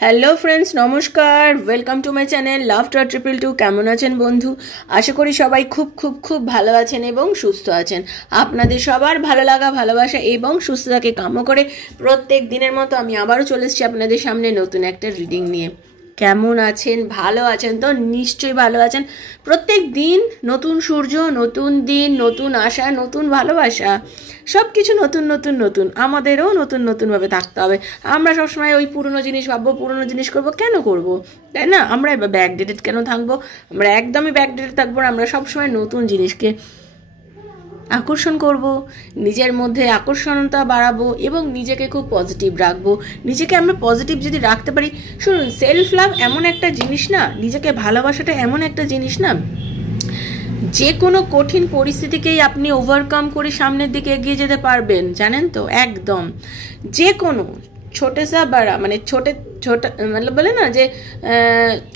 Hello friends, নমস্কার। Welcome to my channel love to triple two. কেমন আছেন বন্ধু? আশা করি সবাই খুব খুব খুব ভালো আছেন এবং সুস্থ আছেন। আপনাদের সবার ভালো লাগা, ভালোবাসা এবং সুস্থতাকে কামনা করে প্রত্যেক দিনের মতো আমি আবারও চলে এসেছি আপনাদের সামনে নতুন একটা রিডিং নিয়ে। কেমন আছেন? ভালো আছেন তো? নিশ্চয়ই ভালো আছেন। প্রত্যেক দিন নতুন সূর্য, নতুন দিন, নতুন আশা, নতুন ভালোবাসা, সব কিছু নতুন নতুন নতুন। আমাদেরও নতুন নতুনভাবে থাকতে হবে। আমরা সবসময় ওই পুরনো জিনিস ভাববো, পুরনো জিনিস করবো। কেন করবো, তাই না? আমরা এবার ব্যাকডেটেড কেন থাকবো? আমরা একদমই ব্যাকডেটেড থাকবো না। আমরা সবসময় নতুন জিনিসকে আকর্ষণ করব, নিজের মধ্যে আকর্ষণতা বাড়াবো এবং নিজেকে খুব পজিটিভ রাখবো। নিজেকে আমরা পজিটিভ যদি রাখতে পারি, শুনুন, সেলফ লাভ এমন একটা জিনিস না, নিজেকে ভালোবাসাটা এমন একটা জিনিস না, যে কোনো কঠিন পরিস্থিতিকেই আপনি ওভারকাম করে সামনের দিকে এগিয়ে যেতে পারবেন, জানেন তো? একদম যে কোনো ছোটে সা বড়া, মানে ছোট মানে বলে না যে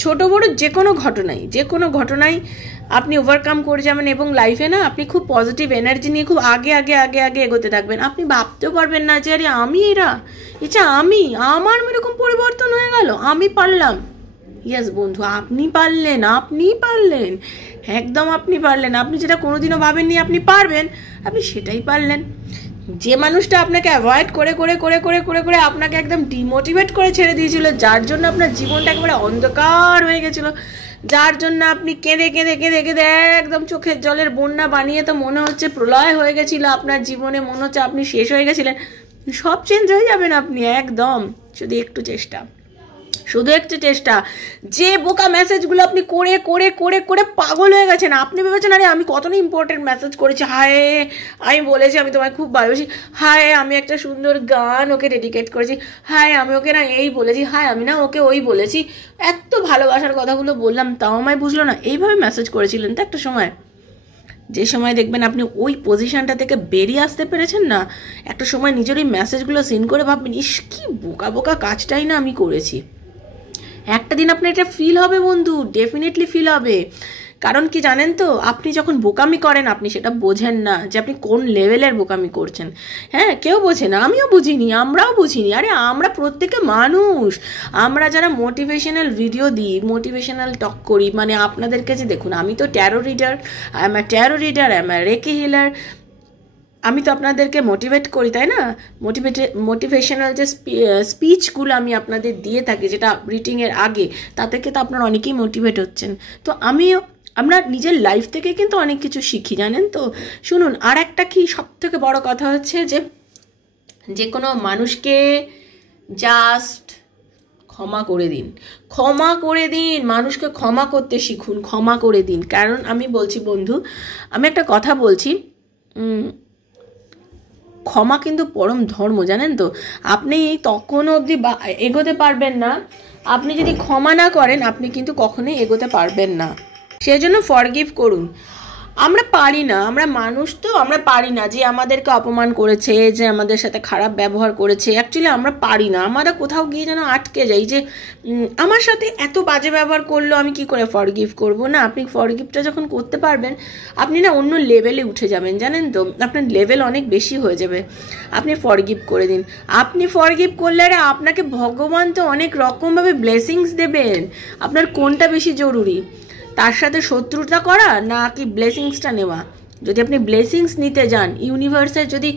ছোট বড় যে কোনো ঘটনাই আপনি ওভারকাম করে যাবেন এবং লাইফে না আপনি খুব পজিটিভ এনার্জি নিয়ে খুব আগে আগে আগে আগে এগোতে থাকবেন। আপনি ভাবতেও পারবেন না যে আরে আমি আমার এরকম পরিবর্তন হয়ে গেল, আমি পারলাম। ইয়েস বন্ধু, আপনি পারলেন, একদম আপনি পারলেন। আপনি যেটা কোনোদিনও ভাবেননি আপনি পারবেন, আপনি সেটাই পারলেন। যে মানুষটা আপনাকে অ্যাভয়েড করে করে করে করে করে করে আপনাকে একদম ডিমোটিভেট করে ছেড়ে দিয়েছিল, যার জন্য আপনার জীবনটা একেবারে অন্ধকার হয়ে গেছিল, যার জন্য আপনি কেঁদে কেঁদে কেঁদে কেঁদে একদম চোখের জলের বন্যা বানিয়ে তো মনে হচ্ছে প্রলয় হয়ে গেছিল আপনার জীবনে, মনে হচ্ছে আপনি শেষ হয়ে গেছিলেন, সব চেঞ্জ হয়ে যাবেন আপনি একদম। শুধু একটু চেষ্টা। যে বোকা মেসেজগুলো আপনি করে করে করে করে পাগল হয়ে গেছেন, আপনি ভেবেছেন আরে আমি কত না ইম্পর্টেন্ট মেসেজ করেছি, হায় আমি বলেছি আমি তোমায় খুব ভালোবাসি, হায় আমি একটা সুন্দর গান ওকে ডেডিকেট করেছি, হায় আমি ওকে না এই বলেছি, হায় আমি না ওকে ওই বলেছি, এত ভালোবাসার কথাগুলো বললাম তাও আমায় বুঝলো না। এইভাবে মেসেজ করেছিলেন তো একটা সময়। যে সময় দেখবেন আপনি ওই পজিশনটা থেকে বেরিয়ে আসতে পেরেছেন না, একটা সময় নিজের ওই মেসেজগুলো সিন করে ভাববেন, ইস কি বোকা বোকা কাজটাই না আমি করেছি। একটা দিন আপনার এটা ফিল হবে বন্ধু, ডেফিনেটলি ফিল হবে। কারণ কি জানেন তো, আপনি যখন বোকামি করেন আপনি সেটা বোঝেন না যে আপনি কোন লেভেলের বোকামি করছেন। হ্যাঁ, কেউ বোঝে না, আমিও বুঝিনি, আমরাও বুঝিনি। আরে আমরা প্রত্যেকে মানুষ। আমরা যারা মোটিভেশনাল ভিডিও দিই, মোটিভেশনাল টক করি, মানে আপনাদের কাছে দেখুন, আমি তো tarot reader, I am a reiki healer. আমি তো আপনাদেরকে মোটিভেট করি, তাই না? মোটিভেশনাল যে স্পিচগুলো আমি আপনাদের দিয়ে থাকি, যেটা রিডিংয়ের আগে, তা থেকে তো আপনারা অনেকেই মোটিভেট হচ্ছেন। তো আমরা নিজের লাইফ থেকে কিন্তু অনেক কিছু শিখি, জানেন তো? শুনুন, আর একটা কি সব থেকে বড় কথা হচ্ছে যে কোনো মানুষকে জাস্ট ক্ষমা করে দিন, মানুষকে ক্ষমা করতে শিখুন, ক্ষমা করে দিন। কারণ আমি বলছি বন্ধু, আমি একটা কথা বলছি, ক্ষমা কিন্তু পরম ধর্ম, জানেন তো? আপনি তখনও অবধি এগোতে পারবেন না, আপনি যদি ক্ষমা না করেন আপনি কিন্তু কখনোই এগোতে পারবেন না। সেই জন্য ফরগিভ করুন। আমরা পারি না, আমরা মানুষ তো, আমরা পারি না। যে আমাদেরকে অপমান করেছে, যে আমাদের সাথে খারাপ ব্যবহার করেছে, অ্যাকচুয়ালি আমরা পারি না। আমরা কোথাও গিয়ে যেন আটকে যাই যে আমার সাথে এত বাজে ব্যবহার করলো, আমি কি করে ফরগিভ করবো? না, আপনি ফরগিভটা যখন করতে পারবেন আপনি না অন্য লেভেলে উঠে যাবেন, জানেন তো? আপনার লেভেল অনেক বেশি হয়ে যাবে। আপনি ফরগিভ করে দিন। আপনি ফরগিভ করলে আরে আপনাকে ভগবান তো অনেক রকমভাবে ব্লেসিংস দেবেন। আপনার কোনটা বেশি জরুরি, তার সাথে শত্রুতা করা না কি ব্লেসিংসটা নেওয়া? যদি আপনি ব্লেসিংস নিতে যান, ইউনিভার্সের যদি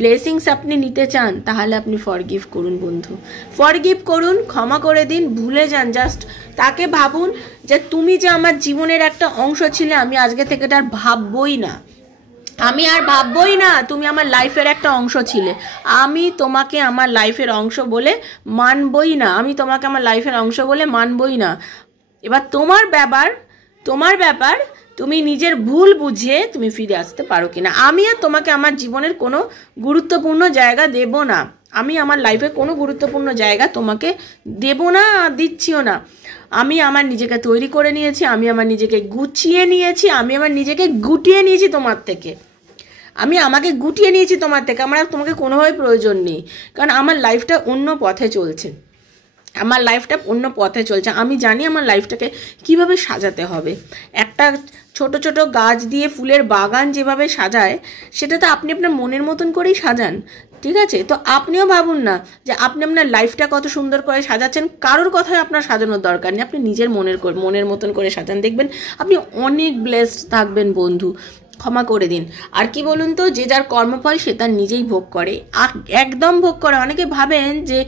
ব্লেসিংস আপনি নিতে চান, তাহলে আপনি ফরগিভ করুন বন্ধু, ফরগিভ করুন, ক্ষমা করে দিন, ভুলে যান। জাস্ট তাকে ভাবুন যে তুমি যে আমার জীবনের একটা অংশ ছিলে, আমি আজকে থেকে এটা আর ভাববই না, তুমি আমার লাইফের একটা অংশ ছিলে, আমি তোমাকে আমার লাইফের অংশ বলে মানবই না। এবার তোমার ব্যাপার তুমি নিজের ভুল বুঝিয়ে তুমি ফিরে আসতে পারো কিনা। আমি আর তোমাকে আমার জীবনের কোনো গুরুত্বপূর্ণ জায়গা দেব না, আমি আমার লাইফে কোনো গুরুত্বপূর্ণ জায়গা তোমাকে দেব না, দিচ্ছিও না। আমি আমার নিজেকে তৈরি করে নিয়েছি, আমি আমার নিজেকে গুছিয়ে নিয়েছি, আমি আমার নিজেকে গুটিয়ে নিয়েছি তোমার থেকে, আমার তোমাকে কোনোভাবে প্রয়োজন নেই। কারণ আমার লাইফটা অন্য পথে চলছে, আমার লাইফটা অন্য পথে চলছে, আমি জানি আমার লাইফটাকে কিভাবে সাজাতে হবে। একটা ছোট ছোট গাছ দিয়ে ফুলের বাগান যেভাবে সাজায়, সেটা তো আপনি আপনার মনের মতন করেই সাজান, ঠিক আছে? তো আপনিও ভাবুন না যে আপনি আপনার লাইফটা কত সুন্দর করে সাজাচ্ছেন, কারোর কথায় আপনার সাজানোর দরকার নেই, আপনি নিজের মনের মতন করে সাজান, দেখবেন আপনি অনেক ব্লেসড থাকবেন বন্ধু। ক্ষমা করে দিন। আর কি বলুন তো, যে যার কর্মফল সে তার নিজেই ভোগ করে, একদম ভোগ করে। অনেকে ভাবেন যে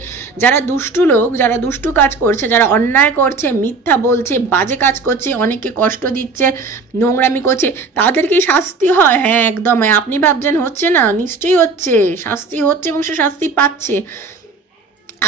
যারা দুষ্টু লোক, যারা দুষ্টু কাজ করছে, যারা অন্যায় করছে, মিথ্যা বলছে, বাজে কাজ করছে, অনেককে কষ্ট দিচ্ছে, নোংরামি করছে, তাদেরকে শাস্তি হয়। হ্যাঁ, একদম। আপনি ভাবছেন হচ্ছে না, নিশ্চয়ই হচ্ছে, শাস্তি হচ্ছে এবং সে শাস্তি পাচ্ছে।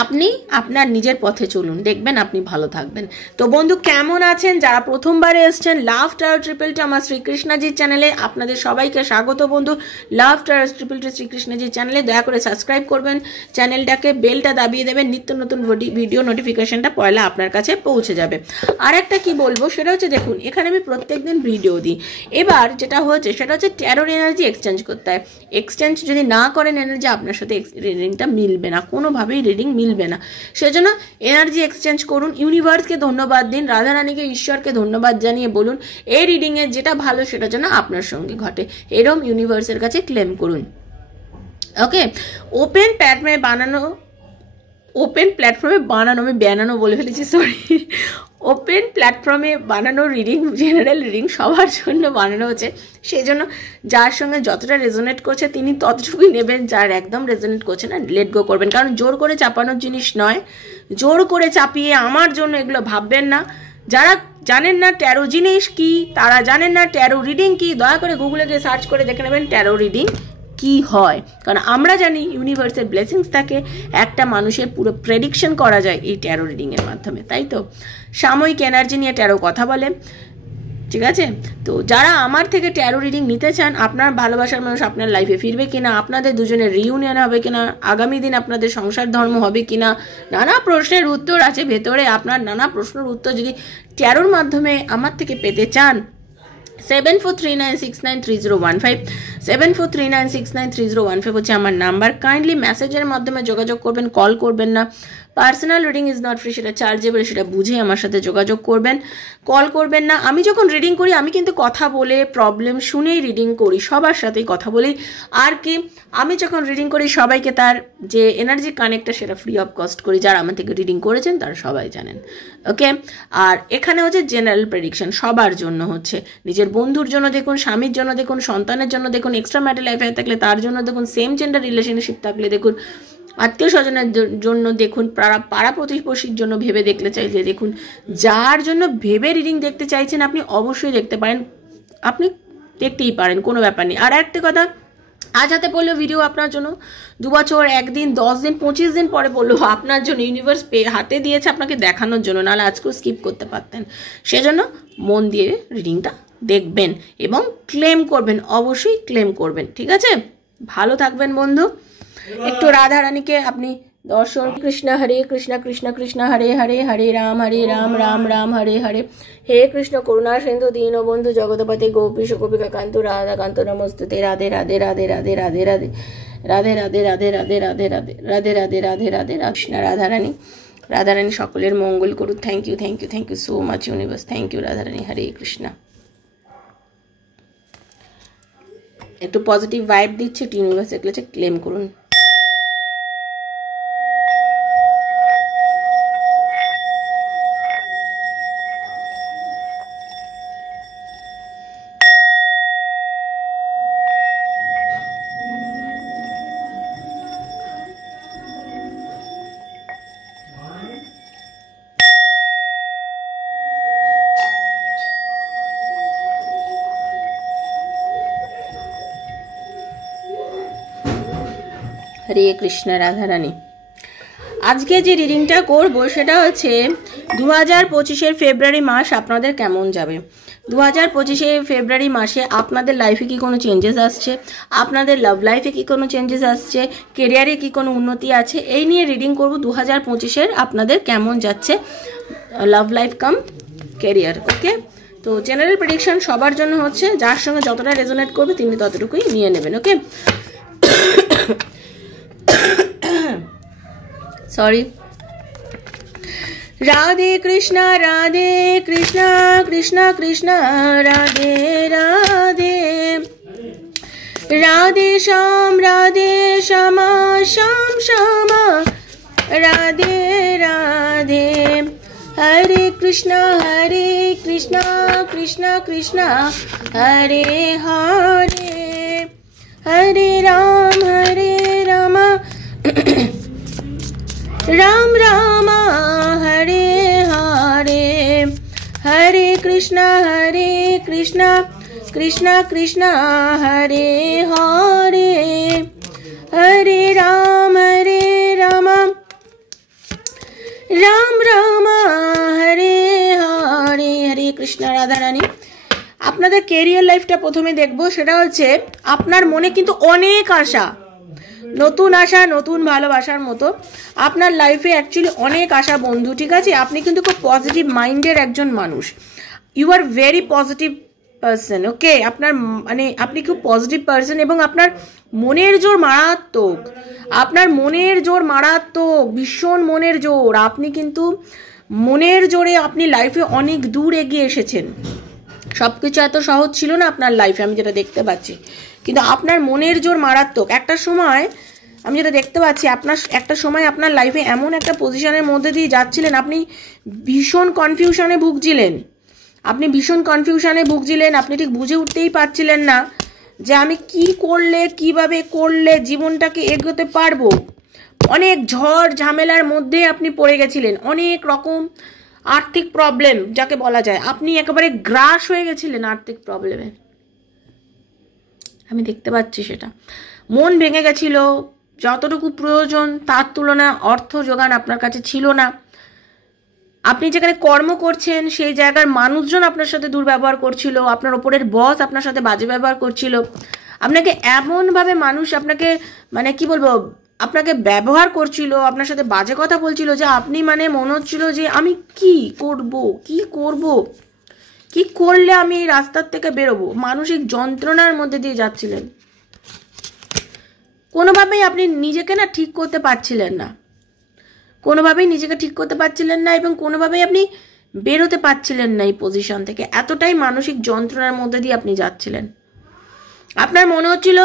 আপনি আপনার নিজের পথে চলুন, দেখবেন আপনি ভালো থাকবেন। তো বন্ধু, কেমন আছেন? যারা প্রথমবারে এসছেন লাভ টাওয়ার ট্রিপল টু আমার শ্রীকৃষ্ণজির চ্যানেলে, আপনাদের সবাইকে স্বাগত বন্ধু। লাভ টাওয়ার ট্রিপল টু শ্রীকৃষ্ণজির চ্যানেলে দয়া করে সাবস্ক্রাইব করবেন চ্যানেলটাকে, বেলটা দাবিয়ে দেবেন, নিত্য নতুন ভিডিও নোটিফিকেশনটা পয়লা আপনার কাছে পৌঁছে যাবে। আর একটা কি বলবো, সেটা হচ্ছে দেখুন, এখানে আমি প্রত্যেকদিন ভিডিও দিই। এবার যেটা হচ্ছে সেটা হচ্ছে ট্যারোর এনার্জি এক্সচেঞ্জ করতে হয়। এক্সচেঞ্জ যদি না করেন এনার্জি, আপনার সাথে রিডিংটা মিলবে না, কোনোভাবেই রিডিং মিলবে না। সেজন্য এনার্জি এক্সচেঞ্জ করুন, ইউনিভার্সকে ধন্যবাদ দিন, রাধারানীকে, ঈশ্বরকে ধন্যবাদ জানিয়ে বলুন এই রিডিংয়ে যেটা ভালো সেটা যেন আপনার সঙ্গে ঘটে, এরকম ইউনিভার্সের কাছে ক্লেম করুন। ওকে, ওপেন প্ল্যাটফর্মে বানানো বলে ফেলেছি, সরি। ওপেন প্ল্যাটফর্মে বানানো রিডিং, জেনারেল রিডিং সবার জন্য বানানো হচ্ছে। সেই জন্য যার সঙ্গে যতটা রেজোনেট করছে তিনি ততটুকুই নেবেন, যার একদম রেজোনেট করছে না লেট গো করবেন। কারণ জোর করে চাপানোর জিনিস নয়, জোর করে চাপিয়ে আমার জন্য এগুলো ভাববেন না। যারা জানেন না ট্যারো জিনিস কি, তারা জানেন না ট্যারো রিডিং কি, দয়া করে গুগলে গিয়ে সার্চ করে দেখে নেবেন ট্যারো রিডিং কি হয়। কারণ আমরা জানি ইউনিভার্সের ব্লেসিংস থাকে, একটা মানুষের পুরো প্রেডিকশন করা যায় এই ট্যারো রিডিংয়ের মাধ্যমে, তাই তো? সাময়িক এনার্জি নিয়ে ট্যারো কথা বলে, ঠিক আছে? তো যারা আমার থেকে ট্যারো রিডিং নিতে চান, আপনার ভালোবাসার মানুষ আপনার লাইফে ফিরবে কিনা, আপনাদের দুজনের রিইউনিয়ন হবে কিনা, আগামী দিন আপনাদের সংসার ধর্ম হবে কিনা, নানা প্রশ্নের উত্তর আছে ভেতরে। আপনার নানা প্রশ্নের উত্তর যদি ট্যারোর মাধ্যমে আমার থেকে পেতে চান, 7439693015 7439693015 হচ্ছে আমার নাম্বার। কাইন্ডলি মেসেজের মাধ্যমে যোগাযোগ করবেন, কল করবেন না। Personal reading is not free, সেটা চার্জেবল, সেটা বুঝে আমার সাথে যোগাযোগ করবেন, কল করবেন না। আমি যখন রিডিং করি আমি কিন্তু কথা বলে, প্রবলেম শুনেই রিডিং করি, সবার সাথেই কথা বলি। আর কি, আমি যখন রিডিং করি সবাইকে তার যে এনার্জি কানেক্টটা সেটা ফ্রি অফ কস্ট করি। যারা আমার থেকে রিডিং করেছেন তারা সবাই জানেন, ওকে? আর এখানে হচ্ছে জেনারেল প্রেডিকশন, সবার জন্য হচ্ছে। নিজের বন্ধুর জন্য দেখুন, স্বামীর জন্য দেখুন, সন্তানের জন্য দেখুন, এক্সট্রা ম্যারিটাল অ্যাফেয়ার থাকলে তার জন্য দেখুন, সেম জেন্ডার রিলেশনশিপ থাকলে দেখুন, আত্মীয় স্বজনের জন্য দেখুন, পাড়া প্রতিবেশীর জন্য ভেবে দেখতে চাইলে দেখুন। যার জন্য ভেবে রিডিং দেখতে চাইছেন আপনি অবশ্যই দেখতে পারেন, আপনি দেখতেই পারেন, কোনো ব্যাপার নেই। আর একটা কথা, আজ হাতে পড়লো ভিডিও আপনার জন্য, 2 বছর, 1 দিন, 10 দিন, 25 দিন পরে পড়লো আপনার জন্য। ইউনিভার্স হাতে দিয়েছে আপনাকে দেখানোর জন্য, নাহলে আজকেও স্কিপ করতে পারতেন। সেজন্য মন দিয়ে রিডিংটা দেখবেন এবং ক্লেম করবেন, অবশ্যই ক্লেম করবেন, ঠিক আছে? ভালো থাকবেন বন্ধু। একটু রাধারানীকে আপনি দর্শন। কৃষ্ণ হরে কৃষ্ণ, কৃষ্ণ কৃষ্ণ হরে হরে, হরে রাম রাম রাম হরে হরে। হে কৃষ্ণ করুণা সিন্ধু দীনবন্ধু জগৎপতে গোপীশ গোপিকা কান্ত রাধা কান্ত নমস্তুতে। রাধে রাধে রাধে রাধে রাধে রাধে রাধে রাধে রাধে রাধে রাধে রাধে রাধে রাধে রাধে রাধে কৃষ্ণ। রাধারানী সকলের মঙ্গল করুন। Thank you, thank you, thank you so much universe. Thank you Radharani. Hare Krishna. একটু পজিটিভ ভাইব দিচ্ছে, একটু ইউনিভার্স এগুলো ক্লেম করুন। হরে কৃষ্ণ। রাধারানী, আজকে যে রিডিংটা করব সেটা হচ্ছে 2025 ফেব্রুয়ারি মাস আপনাদের কেমন যাবে। 2025 ফেব্রুয়ারি মাসে আপনাদের লাইফে কি কোনো চেঞ্জেস আসছে, আপনাদের লাভ লাইফে কি কোনো চেঞ্জেস আসছে, কেরিয়ারে কি কোনো উন্নতি আছে, এই নিয়ে রিডিং করব। 2025 আপনাদের কেমন যাচ্ছে লাভ লাইফ কাম কেরিয়ার, ওকে? তো জেনারেল প্রেডিকশন সবার জন্য হচ্ছে, যার সঙ্গে যতটা রেজোনেট করবে তিনি ততটুকুই নিয়ে নেবেন, ওকে? সরি। राधे कृष्णा कृष्णा कृष्णा राधे राधे राधे श्याम श्याम श्यामा राधे राधे हरे कृष्णा कृष्णा कृष्णा हरे हरे हरे राम राम राम हरे हरे हरे कृष्णा कृष्णा कृष्णा हरे हरे हरे राम राम राम हरे हरे हरे कृष्णा। राधा रानी আপনাদের ক্যারিয়ার লাইফটা প্রথমে দেখব, সেটা হচ্ছে আপনার মনে কিন্তু অনেক আশা, নতুন আশা, নতুন ভালোবাসার মতো আপনার লাইফে অ্যাকচুয়ালি অনেক আশা বন্ধু, ঠিক আছে? আপনি কিন্তু খুব পজিটিভ মাইন্ডের একজন মানুষ, you are very positive person, okay? আপনার মানে আপনি খুব পজিটিভ পার্সন এবং আপনার মনের জোর মারাত্মক, আপনার মনের জোর মারাত্মক, ভীষণ মনের জোর। আপনি কিন্তু মনের জোরে আপনি লাইফে অনেক দূর এগিয়ে এসেছেন। সবকিছু এত সহজ ছিল না আপনার লাইফে, আমি যেটা দেখতে পাচ্ছি, কিন্তু আপনার মনের জোর মারাত্মক। একটা সময় আমি যেটা দেখতে পাচ্ছি, একটা সময় আপনার লাইফে এমন একটা পজিশনের মধ্যে দিয়ে যাচ্ছিলেন, আপনি ভীষণ কনফিউশনে ভুগছিলেন, আপনি ঠিক বুঝে উঠতেই পারছিলেন না যে আমি কি করলে, কিভাবে করলে জীবনটাকে এগোতে পারবো। অনেক ঝড় ঝামেলার মধ্যে আপনি পড়ে গেছিলেন, অনেক রকম আর্থিক প্রবলেম যাকে বলা যায়, আপনি একেবারে গ্রাস হয়ে গেছিলেন আর্থিক প্রবলেমে, আমি দেখতে পাচ্ছি সেটা। মন ভেঙে গেছিল, যতটুকু প্রয়োজন তার তুলনায় অর্থ যোগান আপনার কাছে ছিল না। আপনি যেখানে কর্ম করছেন সেই জায়গার মানুষজন আপনার সাথে দুর্ব্যবহার করছিল, আপনার ওপরের বস আপনার সাথে বাজে ব্যবহার করছিল, আপনাকে এমনভাবে মানুষ আপনাকে মানে কি বলবো আপনাকে ব্যবহার করছিল, আপনার সাথে বাজে কথা বলছিল, যে আপনি মানে মনে হচ্ছিল যে আমি কি করলে আমি এই রাস্তার থেকে বেরোবো। মানসিক যন্ত্রণার মধ্যে দিয়ে যাচ্ছিলেন, কোনোভাবেই আপনি নিজেকে না ঠিক করতে পারছিলেন না, এবং কোনোভাবেই আপনি বেরোতে পারছিলেন না এই পজিশন থেকে। এতটাই মানসিক যন্ত্রণার মধ্যে দিয়ে আপনি যাচ্ছিলেন। আপনার মনে হচ্ছিল,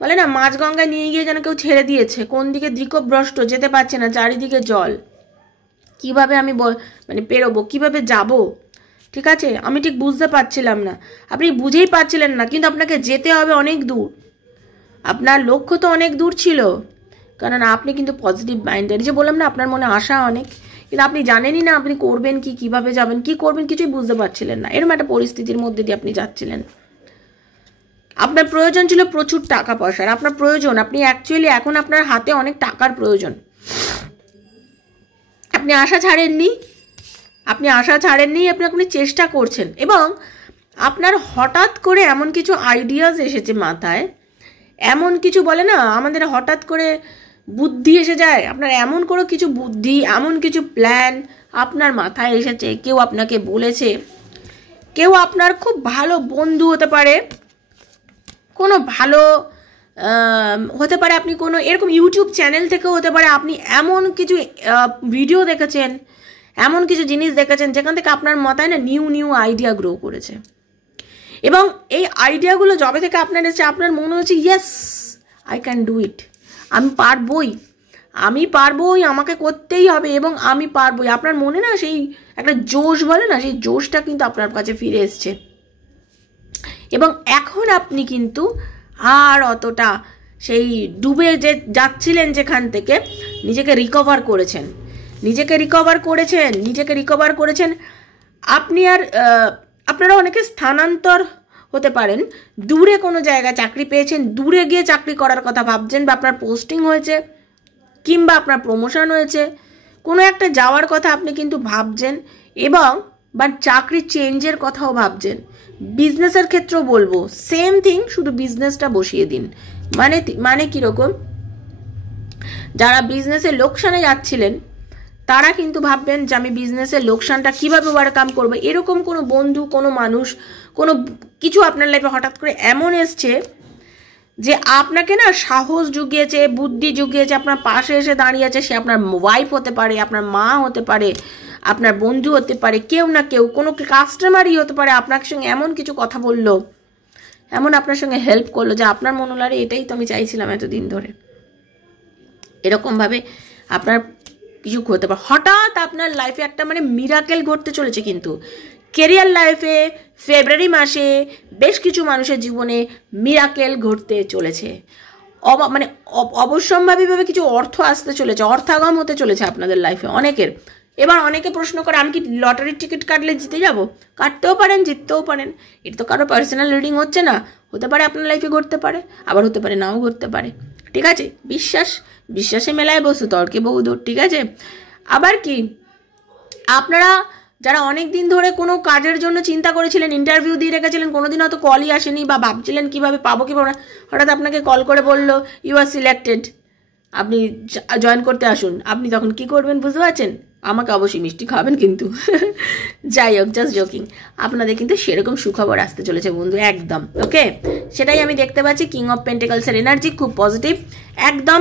বলে না মাঝগঙ্গায় নিয়ে গিয়ে যেন কেউ ছেড়ে দিয়েছে, কোন দিকে দিকভ্রষ্ট, যেতে পারছে না, চারিদিকে জল, কিভাবে আমি মানে পেরোবো, কিভাবে যাব, ঠিক আছে? আমি ঠিক বুঝতে পারছিলাম না, আপনি বুঝেই পারছিলেন না, কিন্তু আপনাকে যেতে হবে অনেক দূর, আপনার লক্ষ্য তো অনেক দূর ছিল, কারণ আপনি কিন্তু পজিটিভ মাইন্ডেড। যে বললাম না আপনার মনে আশা অনেক, কিন্তু আপনি জানেনই না আপনি করবেন কি, কিভাবে যাবেন, কি করবেন, কিছুই বুঝতে পারছিলেন না। এরকম একটা পরিস্থিতির মধ্যে দিয়ে আপনি যাচ্ছিলেন। আপনার প্রয়োজন ছিল প্রচুর টাকা পয়সার, আপনার প্রয়োজন, আপনি অ্যাকচুয়ালি এখন আপনার হাতে অনেক টাকার প্রয়োজন। আপনি আশা ছাড়েননি, আপনি আপনি চেষ্টা করছেন, এবং আপনার হঠাৎ করে এমন কিছু আইডিয়াস এসেছে মাথায়, এমন কিছু বলে না আমাদের হঠাৎ করে বুদ্ধি এসে যায়, আপনার এমন কোনো কিছু বুদ্ধি, এমন কিছু প্ল্যান আপনার মাথায় এসেছে, কেউ আপনাকে বলেছে, কেউ আপনার খুব ভালো বন্ধু হতে পারে, কোনো ভালো হতে পারে, আপনি কোনো এরকম ইউটিউব চ্যানেল থেকেও হতে পারে, আপনি এমন কিছু ভিডিও দেখেছেন, এমন কিছু জিনিস দেখেছেন যেখান থেকে আপনার মাথায় না নিউ আইডিয়া গ্রো করেছে, এবং এই আইডিয়াগুলো যবে থেকে আপনার এসেছে আপনার মনে হচ্ছে yes I can do it, আমি পারবই, আমাকে করতেই হবে এবং আমি পারবই। আপনার মনে না সেই একটা জোশ বলে না, সেই জোশটা কিন্তু আপনার কাছে ফিরে এসছে, এবং এখন আপনি কিন্তু আর অতটা সেই ডুবে যে যাচ্ছিলেন যেখান থেকে নিজেকে রিকভার করেছেন। আপনি আর আপনারা অনেকে স্থানান্তর হতে পারেন, দূরে কোনো জায়গায় চাকরি পেয়েছেন, দূরে গিয়ে চাকরি করার কথা ভাবছেন, বা আপনার পোস্টিং হয়েছে কিংবা আপনার প্রমোশন হয়েছে, কোনো একটা যাওয়ার কথা আপনি কিন্তু ভাবছেন, এবং বা চাকরি চেঞ্জের কথাও ভাবছেন। বিজনেসের ক্ষেত্রেও বলবো সেম থিং, শুধু বিজনেসটা বসিয়ে দিন। মানে কিরকম, যারা বিজনেসের লোকসানে যাচ্ছিলেন তারা কিন্তু ভাববেন যে আমি বিজনেসের লোকসানটা কিভাবে ওভারকাম করবো। এরকম কোনো বন্ধু, কোনো মানুষ, কোনো কিছু আপনার লাইফে হঠাৎ করে এমন এসছে যে আপনাকে না সাহস জুগিয়েছে, বুদ্ধি জুগিয়েছে, আপনার পাশে এসে দাঁড়িয়েছে। সে আপনার ওয়াইফ হতে পারে, আপনার মা হতে পারে, আপনার বন্ধু হতে পারে, কেউ না কেউ, কোনো কাস্টমারই হতে পারে, আপনার সঙ্গে এমন কিছু কথা বললো, এমন আপনার সঙ্গে হেল্প করলো যে আপনার মনে হলো এটাই তো আমি চাইছিলাম এতদিন ধরে। এরকমভাবে আপনার কিছু হতে পারে। হঠাৎ আপনার লাইফে একটা মানে মিরাকেল ঘটতে চলেছে। কিন্তু কেরিয়ার লাইফে ফেব্রুয়ারি মাসে বেশ কিছু মানুষের জীবনে মিরাকেল ঘটতে চলেছে। মানে অবশ্যম্ভাবীভাবে কিছু অর্থ আসতে চলেছে, অর্থাগম হতে চলেছে আপনাদের লাইফে অনেকের। এবার অনেকে প্রশ্ন করে আমি কি লটারির টিকিট কাটলে জিতে যাব? কাটতেও পারেন, জিততেও পারেন। এটা তো কারো পার্সোনাল রিডিং হচ্ছে না, হতে পারে আপনার লাইফে ঘটতে পারে, আবার হতে পারে নাও ঘটতে পারে। ঠিক আছে, বিশ্বাসে মেলায় বসু, তর্কে বহুদূর। ঠিক আছে, আবার কি আপনারা যারা অনেক দিন ধরে কোনো কাজের জন্য চিন্তা করেছিলেন, ইন্টারভিউ দিয়ে রেখেছিলেন, কোনোদিন হয়তো কলই আসেনি বা ভাবছিলেন কীভাবে পাবো কীভাবে না, হঠাৎ আপনাকে কল করে বললো ইউ আর সিলেক্টেড, আপনি জয়েন করতে আসুন। আপনি তখন কি করবেন বুঝতে পারছেন? আমাকে অবশ্যই মিষ্টি খাবেন কিন্তু। যাই হোক, জাস্ট জোকিং। আপনাদের কিন্তু সেরকম সুখবর আসতে চলেছে বন্ধু, একদম। ওকে, সেটাই আমি দেখতে পাচ্ছি। কিং অফ পেন্টিকলসের এনার্জি খুব পজিটিভ, একদম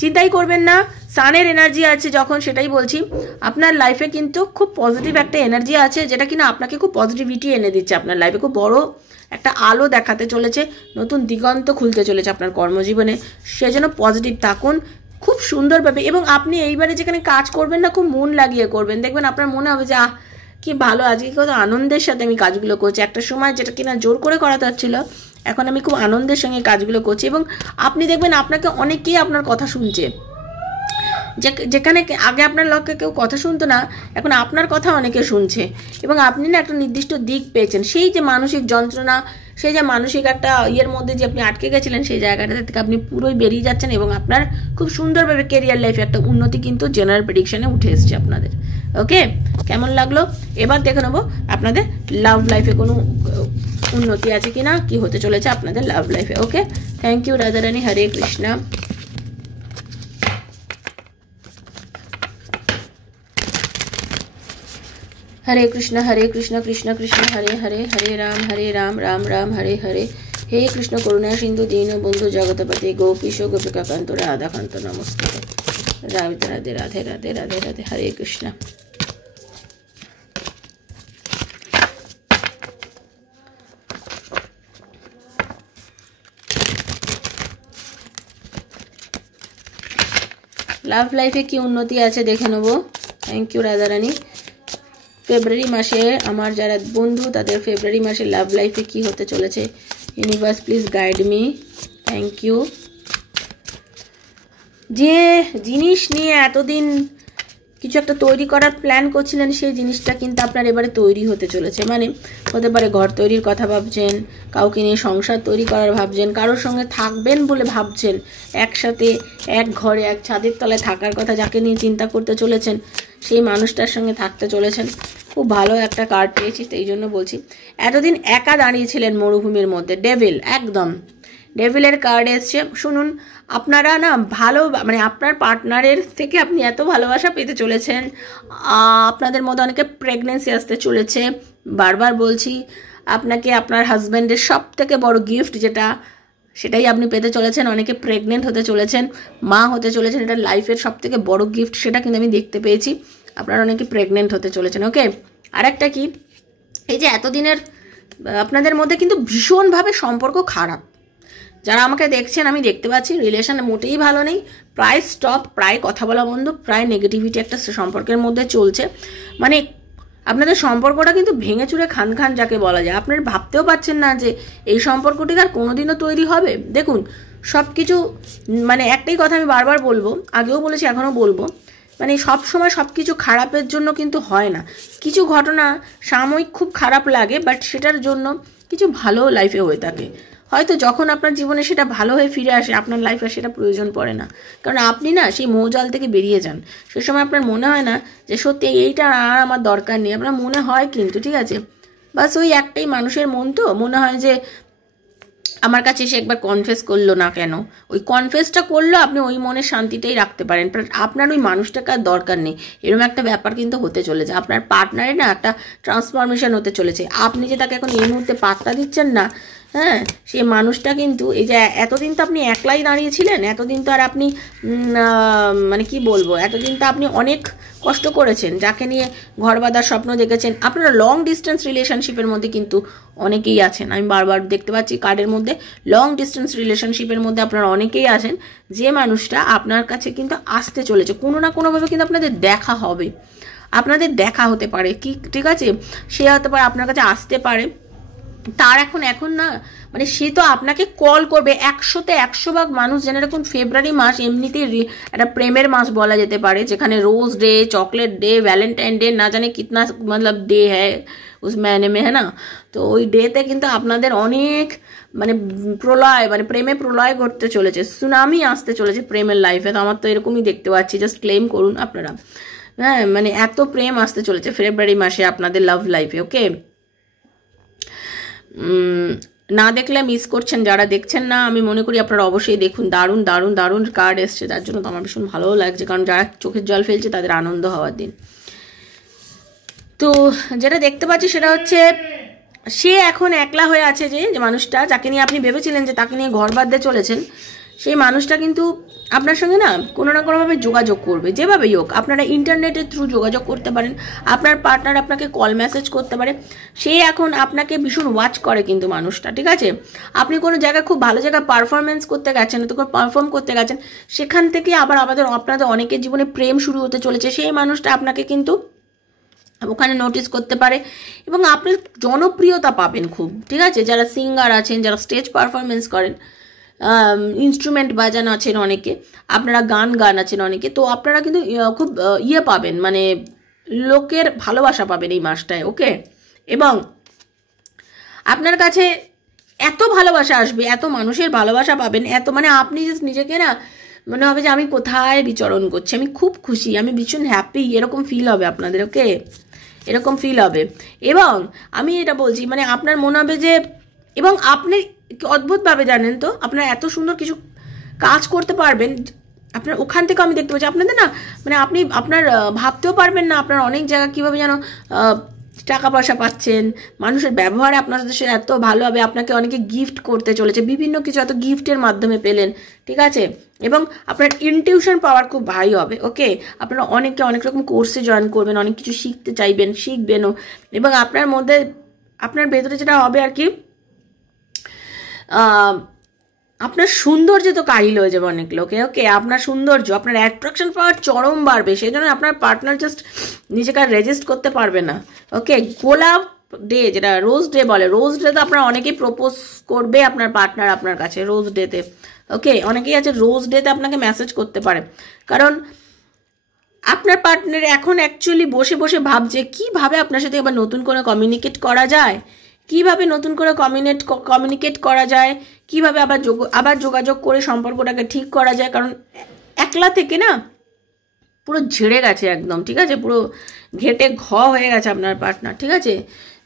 চিন্তাই করবেন না। সানের এনার্জি আছে যখন, সেটাই বলছি, আপনার লাইফে কিন্তু খুব পজিটিভ একটা এনার্জি আছে, যেটা কিনা আপনাকে খুব পজিটিভিটি এনে দিচ্ছে আপনার লাইফে। খুব বড় একটা আলো দেখাতে চলেছে, নতুন দিগন্ত খুলতে চলেছে আপনার কর্মজীবনে। সেজন্য পজিটিভ থাকুন খুব সুন্দরভাবে। এবং আপনি এইবারে যেখানে কাজ করবেন না, খুব মন লাগিয়ে করবেন। দেখবেন আপনার মনে হবে যে কি ভালো, আজকে কত আনন্দের সাথে আমি কাজগুলো করছি। একটা সময় যেটা কিনা জোর করে করাতে হচ্ছিল, এখন আমি খুব আনন্দের সঙ্গে কাজগুলো করছি। এবং আপনি দেখবেন আপনাকে অনেকেই আপনার কথা শুনছে, যেখানে আগে আপনার লক্ষ্যে কেউ কথা শুনতো না, এখন আপনার কথা অনেকে শুনছে। এবং আপনি না একটা নির্দিষ্ট দিক পেয়েছেন। সেই যে মানসিক যন্ত্রণা, সেই যে মানসিক একটা ইয়ের মধ্যে যে আপনি আটকে গেছিলেন, সেই জায়গাটা থেকে আপনি পুরোই বেরিয়ে যাচ্ছেন। এবং আপনার খুব সুন্দরভাবে কেরিয়ার লাইফে একটা উন্নতি কিন্তু জেনারেল প্রেডিকশনে উঠে এসছে আপনাদের। ওকে, কেমন লাগলো? এবার দেখে নেবো আপনাদের লাভ লাইফে কোনো উন্নতি আছে কিনা, কি হতে চলেছে আপনাদের লাভ লাইফে। ওকে, থ্যাংক ইউ রাধারানী। হরে কৃষ্ণা। हरे कृष्ण कृष्ण कृष्ण हरे हरे, हरे राम राम राम हरे हरे। हे कृष्ण करुणा सिंधु दीन बंधु जगतपति गोपीश गोपिका कांत राधा कांत नमस्ते। राधे राधे राधे राधे राधे राधे। हरे कृष्ण। লাভ লাইফে কি উন্নতি আছে দেখে নেব। Thank you Radharani. ফেব্রুয়ারি মাসে আমার যারা বন্ধু, তাদের ফেব্রুয়ারি মাসে লাভ লাইফে কি হতে চলেছে, universe please guide me. Thank you. যে জিনিস নিয়ে এতদিন কিছু একটা তৈরি করার প্ল্যান করছিলেন, সেই জিনিসটা কিন্তু আপনার এবারে তৈরি হতে চলেছে। মানে হতে পারে ঘর তৈরির কথা ভাবছেন, কাউকে নিয়ে সংসার তৈরি করার ভাবছেন, কারোর সঙ্গে থাকবেন বলে ভাবছেন, একসাথে এক ঘরে এক ছাদের তলায় থাকার কথা যাকে নিয়ে চিন্তা করতে চলেছেন, সেই মানুষটার সঙ্গে থাকতে চলেছেন। খুব ভালো একটা কার্ড পেয়েছি, এই জন্য বলছি। এতদিন একা দাঁড়িয়েছিলেন মরুভূমির মধ্যে, ডেভিল, একদম ডেভিলের কার্ড এসছে। শুনুন, আপনারা না ভালো, মানে আপনার পার্টনারের থেকে আপনি এত ভালোবাসা পেতে চলেছেন। আপনাদের মধ্যে অনেকে প্রেগনেন্সি আসতে চলেছে। বারবার বলছি, আপনাকে আপনার হাজব্যান্ডের সব থেকে বড় গিফট যেটা, সেটাই আপনি পেতে চলেছেন। অনেকে প্রেগনেন্ট হতে চলেছেন, মা হতে চলেছেন, এটা লাইফের সব থেকে বড় গিফট, সেটা কিন্তু আমি দেখতে পেয়েছি। আপনারা অনেকে প্রেগনেন্ট হতে চলেছেন। ওকে, আর একটা কি, এই যে এতদিনের আপনাদের মধ্যে কিন্তু ভীষণভাবে সম্পর্ক খারাপ। যারা আমাকে দেখছেন, আমি দেখতে পাচ্ছি রিলেশন মোটেই ভালো নেই, প্রায় স্টপ, প্রায় কথা বলা বন্ধ, প্রায় নেগেটিভিটি একটা সম্পর্কের মধ্যে চলছে। মানে আপনাদের সম্পর্কটা কিন্তু ভেঙে চুরে খান খান যাকে বলা যায়। আপনারা ভাবতেও পারছেন না যে এই সম্পর্কটি আর কোনোদিনও তৈরি হবে। দেখুন, সব কিছু, মানে একটাই কথা আমি বারবার বলবো, আগেও বলেছি এখনও বলবো, মানে সব সময় সব কিছু খারাপের জন্য কিন্তু হয় না। কিছু ঘটনা সাময়িক খুব খারাপ লাগে, বাট সেটার জন্য কিছু ভালো লাইফে হয়ে থাকে। হয়তো যখন আপনার জীবনে সেটা ভালো হয়ে ফিরে আসে, আপনার লাইফে সেটা প্রয়োজন পড়ে না, কারণ আপনি না সেই মৌজাল থেকে বেরিয়ে যান। সে সময় আপনার মনে হয় না যে সত্যি এইটা আর আমার দরকার নেই। আপনার মনে হয় কিন্তু, ঠিক আছে, বাস ওই একটাই মানুষের মন, তো মনে হয় যে আমার কাছে এসে একবার কনফেস করলো না কেন, ওই কনফেসটা করলো, আপনি ওই মনের শান্তিটাই রাখতে পারেন, আপনার ওই মানুষটাকে আর দরকার নেই। এরকম একটা ব্যাপার কিন্তু হতে চলেছে। আপনার পার্টনারে না একটা ট্রান্সফরমেশন হতে চলেছে। আপনি যে তাকে এখন এই মুহূর্তে পাত্তা দিচ্ছেন না, হ্যাঁ, সেই মানুষটা কিন্তু এই যে এতদিন তো আপনি একলাই দাঁড়িয়েছিলেন, এতদিন তো আর আপনি মানে কি বলবো, এতদিন তো আপনি অনেক কষ্ট করেছেন, যাকে নিয়ে ঘর বাঁধার স্বপ্ন দেখেছেন। আপনারা লং ডিস্টেন্স রিলেশনশিপের মধ্যে কিন্তু অনেকেই আছেন, আমি বারবার দেখতে পাচ্ছি কার্ডের মধ্যে লং ডিস্টেন্স রিলেশনশিপের মধ্যে আপনারা অনেকেই আছেন। যে মানুষটা আপনার কাছে কিন্তু আসতে চলেছে, কোনো না কোনোভাবে কিন্তু আপনাদের দেখা হবে, আপনাদের দেখা হতে পারে কি, ঠিক আছে, সে হতে পারে আপনার কাছে আসতে পারে। তার এখন না মানে সে তো আপনাকে কল করবে। 100তে 100 ভাগ মানুষ জেনে রাখুন, ফেব্রুয়ারি মাস এমনিতেই একটা প্রেমের মাস বলা যেতে পারে, যেখানে rose day, chocolate day, Valentine day, না জানে কিতনা मतलब ডে হ্যায় উস মहीने में, है ना। তো ওই ডেতে কিন্তু আপনাদের অনেক মানে প্রলয়, মানে প্রেমে প্রলয় ঘটতে চলেছে, সুনামি আসতে চলেছে প্রেমের লাইফে। তো আমার তো এরকমই দেখতে পাচ্ছি, জাস্ট ক্লেম করুন আপনারা। হ্যাঁ, মানে এত প্রেম আসতে চলেছে ফেব্রুয়ারি মাসে আপনাদের লাভ লাইফে। ওকে, না দেখলে মিস করছেন, যারা দেখছেন না আমি মনে করি আপনারা অবশ্যই দেখুন। দারুণ দারুণ দারুণ কার্ড এসছে, তার জন্য তো আমার ভীষণ ভালোও লাগছে, কারণ যারা চোখের জল ফেলছে তাদের আনন্দ হওয়ার দিন। তো যেটা দেখতে পাচ্ছি সেটা হচ্ছে সে এখন একলা হয়ে আছে, যে মানুষটা যাকে নিয়ে আপনি ভেবেছিলেন যে তাকে নিয়ে ঘর বাঁধতে চলেছেন, সেই মানুষটা কিন্তু আপনার সঙ্গে না কোনোভাবে যোগাযোগ করবে, যেভাবেই হোক। আপনারা ইন্টারনেটের থ্রু যোগাযোগ করতে পারেন, আপনার পার্টনার আপনাকে কল মেসেজ করতে পারে। সে এখন আপনাকে ভীষণ ওয়াচ করে কিন্তু মানুষটা, ঠিক আছে। আপনি কোনো জায়গায় খুব ভালো জায়গায় পারফরমেন্স করতে গেছেন, তো পারফর্ম করতে গেছেন, সেখান থেকে আবার আপনাদের অনেকের জীবনে প্রেম শুরু হতে চলেছে। সেই মানুষটা আপনাকে কিন্তু ওখানে নোটিস করতে পারে এবং আপনি জনপ্রিয়তা পাবেন খুব, ঠিক আছে। যারা সিঙ্গার আছেন, যারা স্টেজ পারফরমেন্স করেন, ইনস্ট্রুমেন্ট বাজানো আছেন অনেকে, আপনারা গান আছেন অনেকে, তো আপনারা কিন্তু খুব পাবেন, মানে লোকের ভালোবাসা পাবেন এই মাসটায়। ওকে, এবং আপনার কাছে এত ভালোবাসা আসবে, এত মানুষের ভালোবাসা পাবেন, এত মানে আপনি জাস্ট নিজেকে না মনে হবে যে আমি কোথায় বিচরণ করছি, আমি খুব খুশি, আমি ভীষণ হ্যাপি, এরকম ফিল হবে আপনাদের। ওকে, এরকম ফিল হবে। এবং আমি এটা বলছি, মানে আপনার মনে হবে যে, এবং আপনি অদ্ভুতভাবে জানেন তো আপনারা এত সুন্দর কিছু কাজ করতে পারবেন, আপনার ওখান থেকে আমি দেখতে পাচ্ছি আপনাদের না, মানে আপনি আপনার ভাবতেও পারবেন না আপনার অনেক জায়গা কীভাবে যেন টাকা পয়সা পাচ্ছেন, মানুষের ব্যবহারে আপনার সাথে এত ভালো হবে, আপনাকে অনেকে গিফট করতে চলেছে, বিভিন্ন কিছু এত গিফটের মাধ্যমে পেলেন, ঠিক আছে। এবং আপনার ইনটিউশন পাওয়ার খুব ভাই হবে। ওকে, আপনারা অনেকে অনেক রকম কোর্সে জয়েন করবেন, অনেক কিছু শিখতে চাইবেন, শিখবেনও। এবং আপনার মধ্যে আপনার ভেতরে যেটা হবে আর কি, আপনার সৌন্দর্য তো কাহিল হয়ে যাবে অনেক লোকে। ওকে, আপনার সৌন্দর্য, আপনার অ্যাট্রাকশন পাওয়ার চরম বাড়বে, সেই জন্য আপনার পার্টনার জাস্ট নিজেকে আর রেজিস্ট করতে পারবে না। ওকে, গোলাপ ডে, যেটা রোজ ডে বলে, রোজ ডেতে আপনার অনেকেই প্রপোজ করবে আপনার পার্টনার আপনার কাছে রোজ ডেতে। ওকে, অনেকেই আছে রোজ ডেতে আপনাকে মেসেজ করতে পারে, কারণ আপনার পার্টনার এখন অ্যাকচুয়ালি বসে বসে ভাবছে কিভাবে আপনার সাথে আবার নতুন করে কমিউনিকেট করা যায়, কিভাবে নতুন করে কমিউনিকেট করা যায়, কিভাবে আবার যোগাযোগ করে সম্পর্কটাকে ঠিক করা যায়। কারণ একলা থেকে না পুরো ঝেড়ে গেছে একদম, ঠিক আছে, পুরো ঘেটে ঘ হয়ে গেছে আপনার পার্টনার, ঠিক আছে।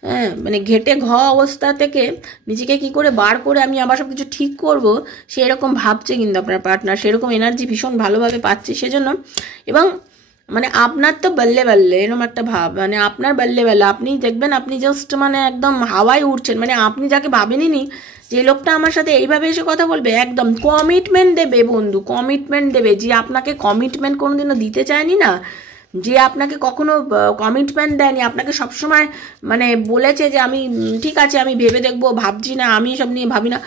হ্যাঁ, মানে ঘেটে ঘ অবস্থা থেকে নিজেকে কি করে বার করে আমি আবার সব কিছু ঠিক করবো, সেরকম ভাবছে কিন্তু আপনার পার্টনার, সেরকম এনার্জি ভীষণ ভালোভাবে পাচ্ছে সেজন্য। এবং মানে আপনার তো বল্লে বল্লে এরকম একটা ভাব, মানে আপনার বল্লে বল্লে আপনি দেখবেন আপনি জাস্ট মানে একদম হাওয়ায় উঠছেন, মানে আপনি যাকে ভাবেননি যে লোকটা আমার সাথে এইভাবে এসে কথা বলবে, একদম কমিটমেন্ট দেবে বন্ধু, কমিটমেন্ট দেবে। যে আপনাকে কমিটমেন্ট কোনোদিনও দিতে চায়নি না, যে আপনাকে কখনো কমিটমেন্ট দেয়নি, আপনাকে সবসময় মানে বলেছে যে আমি ঠিক আছে, আমি ভেবে দেখবো, ভাবছি না, আমি এসব নিয়ে ভাবি না,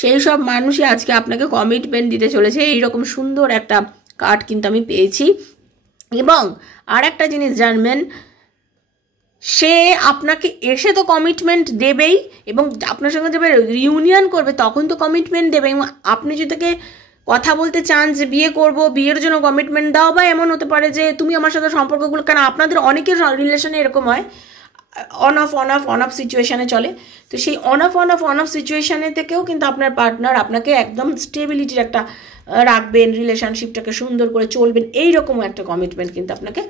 সেই সব মানুষই আজকে আপনাকে কমিটমেন্ট দিতে চলেছে। এইরকম সুন্দর একটা কার্ড কিন্তু আমি পেয়েছি। এবং আর একটা জিনিস জানবেন, সে আপনাকে এসে তো কমিটমেন্ট দেবেই, এবং আপনার সঙ্গে যাবে রিউনিয়ন করবে তখন তো কমিটমেন্ট দেবে। এবং আপনি যদি তাকে কথা বলতে চান যে বিয়ে করব, বিয়ের জন্য কমিটমেন্ট দাও, বা এমন হতে পারে যে তুমি আমার সাথে সম্পর্কগুলো, কারণ আপনাদের অনেকের রিলেশনে এরকম হয় অন অফ সিচুয়েশানে চলে, তো সেই অন অফ সিচুয়েশানে থেকেও কিন্তু আপনার পার্টনার আপনাকে একদম স্টেবিলিটির একটা রাখবেন, রিলেশনশিপটাকে সুন্দর করে চলবেন, এইরকম একটা কমিটমেন্ট কিন্তু আপনাকে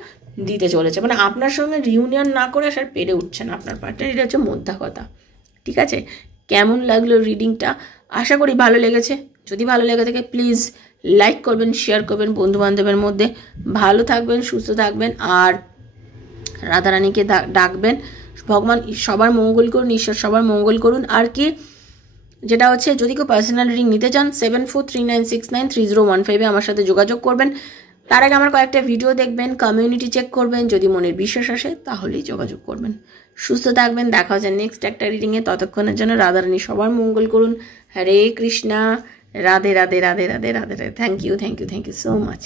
দিতে চলেছে। মানে আপনার সঙ্গে রিউনিয়ন না করে আসার পেরে উঠছেন আপনার পার্টনার, এটা হচ্ছে মোদ্দা কথা, ঠিক আছে। কেমন লাগলো রিডিংটা? আশা করি ভালো লেগেছে। যদি ভালো লেগে থাকে প্লিজ লাইক করবেন, শেয়ার করবেন বন্ধুবান্ধবের মধ্যে। ভালো থাকবেন, সুস্থ থাকবেন, আর রাধারানীকে ডাকবেন। ভগবান সবার মঙ্গল করুন, ঈশ্বর সবার মঙ্গল করুন। আর কি যেটা হচ্ছে যদি কেউ পার্সোনাল রিডিং নিতে চান 7439693015 আমার সাথে যোগাযোগ করবেন। তার আগে আমার কয়েকটা ভিডিও দেখবেন, কমিউনিটি চেক করবেন, যদি মনের বিশ্বাস আসে তাহলেই যোগাযোগ করবেন। সুস্থ থাকবেন, দেখা হচ্ছে নেক্সট একটা রিডিংয়ে। ততক্ষণের জন্য রাধারানী সবার মঙ্গল করুন। Hare Krishna, Radhe Radhe Radhe Radhe Radhe Radhe. Thank you so much.